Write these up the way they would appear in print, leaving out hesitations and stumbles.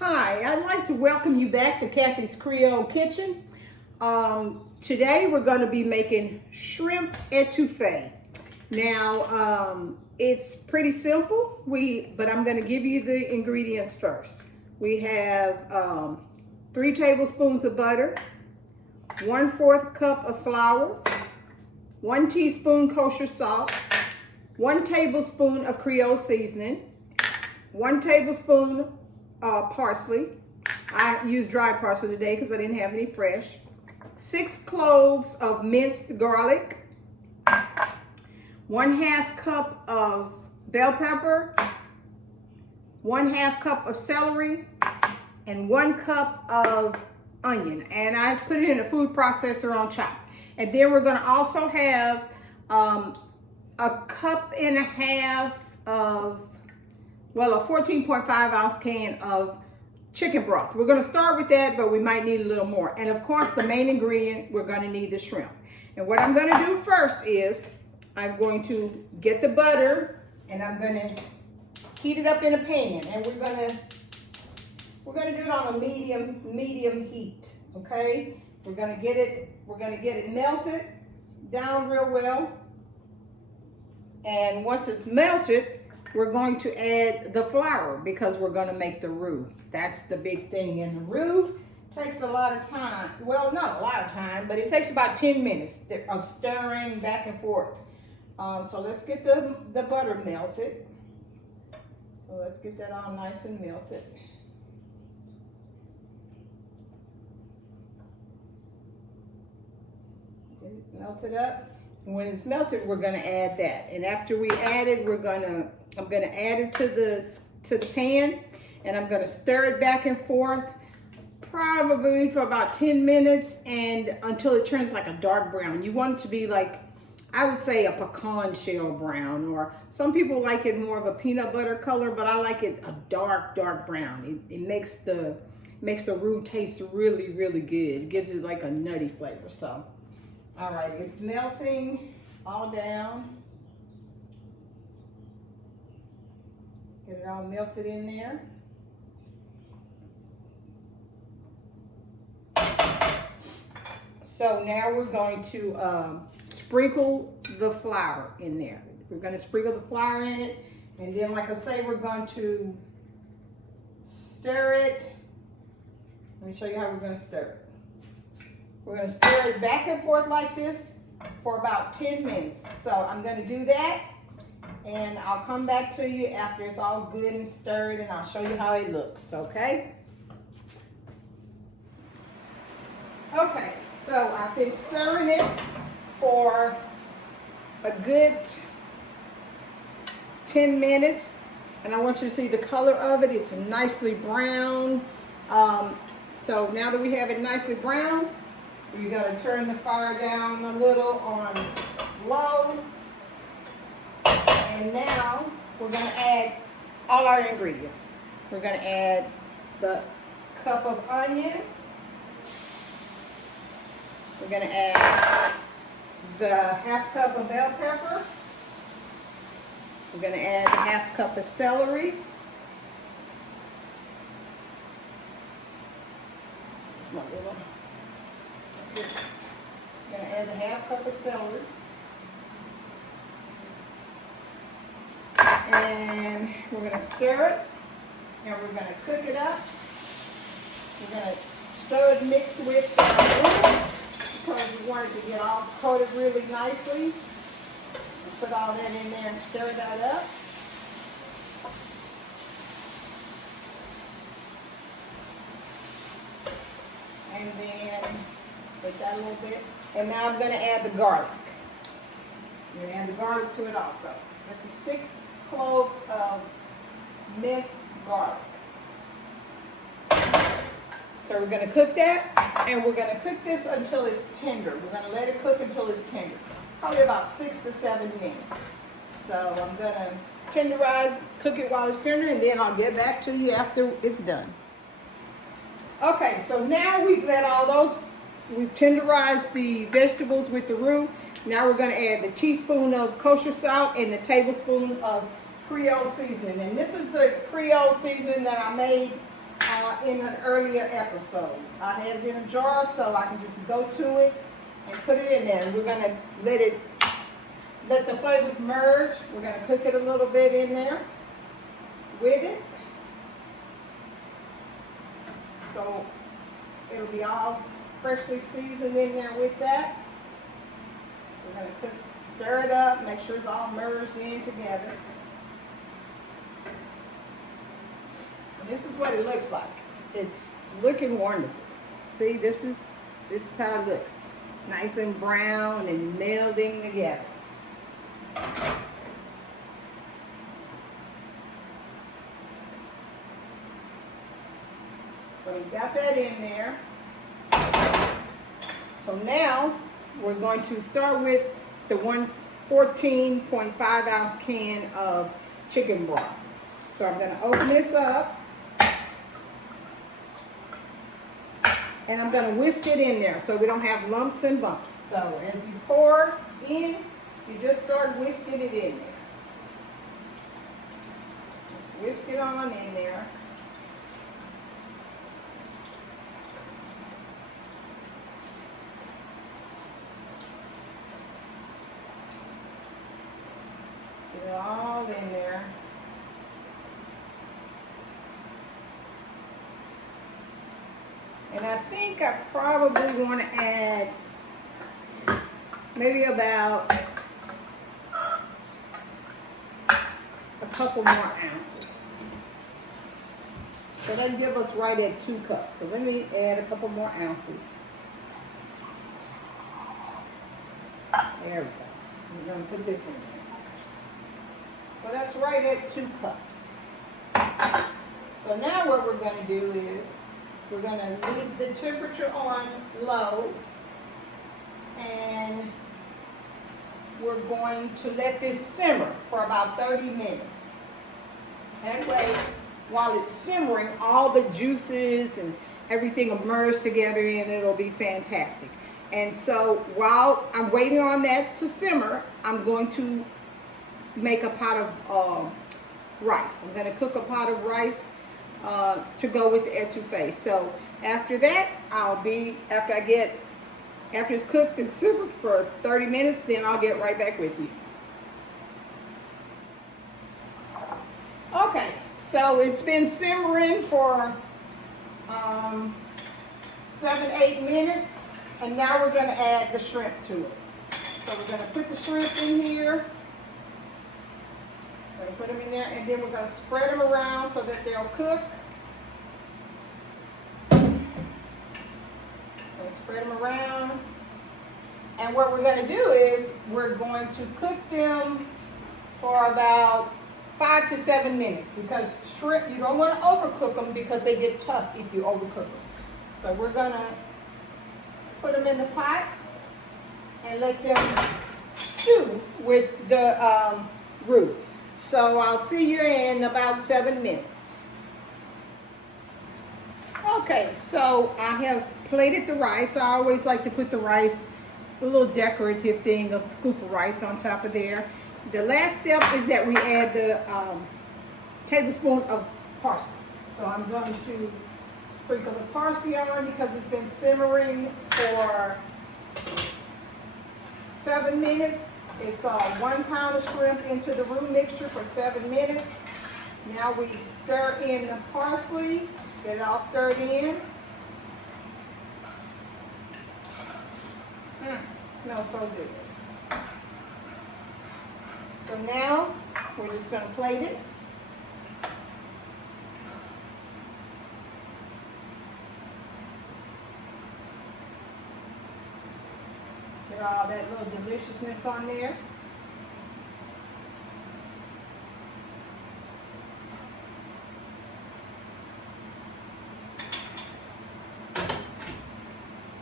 Hi, I'd like to welcome you back to Kathy's Creole Kitchen. Today we're going to be making shrimp etouffee. Now, it's pretty simple, but I'm going to give you the ingredients first. We have 3 tablespoons of butter, 1/4 cup of flour, 1 teaspoon kosher salt, 1 tablespoon of Creole seasoning, 1 tablespoon parsley. I used dried parsley today because I didn't have any fresh. 6 cloves of minced garlic, 1/2 cup of bell pepper, 1/2 cup of celery, and 1 cup of onion. And I put it in a food processor on chop. And then we're going to also have a 1.5 cups of, well, a 14.5 ounce can of chicken broth. We're going to start with that, but we might need a little more. And of course, the main ingredient, we're going to need the shrimp. And what I'm going to do first is I'm going to get the butter and I'm going to heat it up in a pan. And we're going to do it on a medium heat. Okay? We're going to get it melted down real well. And once it's melted, we're going to add the flour because we're going to make the roux. That's the big thing. And the roux takes a lot of time. Well, not a lot of time, but it takes about 10 minutes of stirring back and forth. So let's get the butter melted. So let's get that all nice and melted. Get it melted up. And when it's melted, we're going to add that. And after we add it, I'm going to add it to the pan, and I'm going to stir it back and forth probably for about 10 minutes and until it turns like a dark brown. You want it to be like, I would say, a pecan shell brown, or some people like it more of a peanut butter color, but I like it a dark brown. It makes the roux taste really, really good. It gives it like a nutty flavor. So, all right, it's melting all down. Get it all melted in there. So now we're going to sprinkle the flour in there. We're going to sprinkle the flour in it. And then, like I say, we're going to stir it. Let me show you how we're going to stir it. We're going to stir it back and forth like this for about 10 minutes. So I'm going to do that. And I'll come back to you after it's all good and stirred, and I'll show you how it looks, okay? Okay, so I've been stirring it for a good 10 minutes, and I want you to see the color of it. It's nicely brown. So now that we have it nicely brown, you're going to turn the fire down a little on low. And now we're going to add all our ingredients. We're going to add the cup of onion. We're going to add the 1/2 cup of bell pepper. We're going to add the 1/2 cup of celery. It's my little. We're going to add the 1/2 cup of celery. And we're going to stir it, and we're going to cook it up. We're going to stir it mixed with the roux because we want it to get all coated really nicely. We'll put all that in there and stir that up. And then put that a little bit. And now I'm going to add the garlic. I'm going to add the garlic to it also. This is 6 cloves of minced garlic. So we're going to cook that, and we're going to cook this until it's tender. We're going to let it cook until it's tender, probably about 6 to 7 minutes. So I'm going to tenderize, cook it while it's tender, and then I'll get back to you after it's done. Okay, so now we've we've tenderized the vegetables with the roux. Now we're going to add the teaspoon of kosher salt and the tablespoon of Creole seasoning. And this is the Creole seasoning that I made in an earlier episode. I had it in a jar so I can just go to it and put it in there. And we're going to let the flavors merge. We're going to cook it a little bit in there with it. So it'll be all freshly seasoned in there with that. We're going to stir it up, make sure it's all merged in together. And this is what it looks like. It's looking wonderful. See, this is how it looks. Nice and brown and melding together. So we got that in there. So now we're going to start with the 14.5 ounce can of chicken broth. So I'm going to open this up and I'm going to whisk it in there so we don't have lumps and bumps. So as you pour in, you just start whisking it in there. Just whisk it on in there. Get it all in there. And I think I probably want to add maybe about a couple more ounces. So that'll give us right at 2 cups. So let me add a couple more ounces. There we go. We're going to put this in there. So that's right at 2 cups. So now what we're going to do is we're going to leave the temperature on low and we're going to let this simmer for about 30 minutes. That way, while it's simmering, all the juices and everything will merge together and it'll be fantastic. And so while I'm waiting on that to simmer, I'm going to make a pot of rice. I'm going to cook a pot of rice to go with the etouffee. So after that, after it's cooked and simmered for 30 minutes, then I'll get right back with you. Okay, so it's been simmering for 7-8 minutes, and now we're going to add the shrimp to it. So we're going to put the shrimp in here. We're going to put them in there, and then we're going to spread them around so that they'll cook. Spread them around. And what we're going to do is we're going to cook them for about 5 to 7 minutes, because shrimp, you don't want to overcook them because they get tough if you overcook them. So we're going to put them in the pot and let them stew with the roux. So I'll see you in about 7 minutes. Okay, so I have plated the rice. I always like to put the rice, a little decorative thing, a scoop of rice on top of there. The last step is that we add the tablespoon of parsley. So I'm going to sprinkle the parsley on because it's been simmering for 7 minutes. It's 1 pound of shrimp into the roux mixture for 7 minutes. Now we stir in the parsley, get it all stirred in. It smells so good. So now we're just going to plate it. Get all that little deliciousness on there.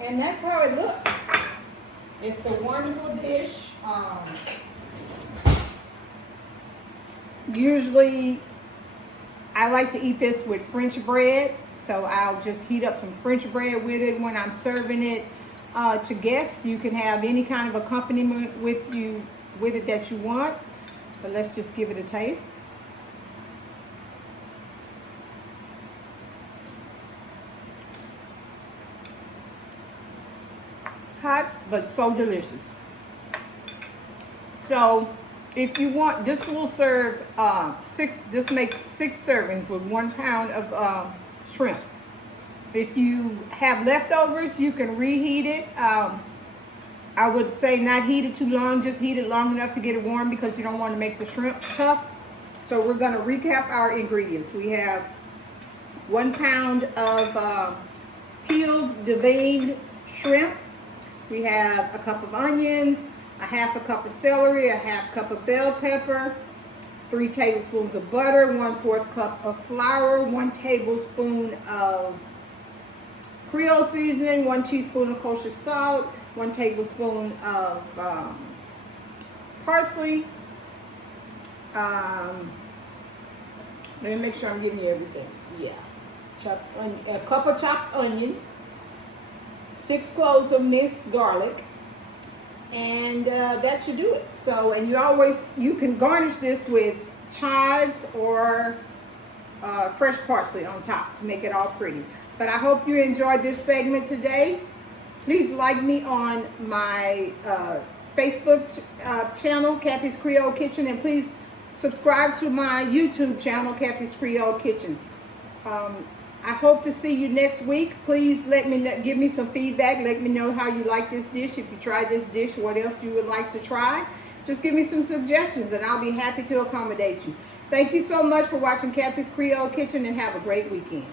And that's how it looks. It's a wonderful dish. Usually I like to eat this with French bread, so I'll just heat up some French bread with it when I'm serving it to guests. You can have any kind of accompaniment with it that you want, but let's just give it a taste. hot, but so delicious. So if you want, this will serve this makes 6 servings with 1 pound of shrimp. If you have leftovers, you can reheat it. I would say not heat it too long, just heat it long enough to get it warm because you don't want to make the shrimp tough. So we're going to recap our ingredients. We have 1 pound of peeled, deveined shrimp. We have a cup of onions, a half a cup of celery, a half cup of bell pepper, 3 tablespoons of butter, 1/4 cup of flour, 1 tablespoon of Creole seasoning, 1 teaspoon of kosher salt, 1 tablespoon of parsley. Let me make sure I'm giving you everything. Yeah. A cup of chopped onion, 6 cloves of minced garlic, and that should do it. So, and you can garnish this with chives or fresh parsley on top to make it all pretty. But I hope you enjoyed this segment today. Please like me on my Facebook channel, Kathy's Creole Kitchen, and please subscribe to my YouTube channel, Kathy's Creole Kitchen. I hope to see you next week. Please let me know, give me some feedback. Let me know how you like this dish. If you tried this dish, what else you would like to try. Just give me some suggestions and I'll be happy to accommodate you. Thank you so much for watching Kathy's Creole Kitchen and have a great weekend.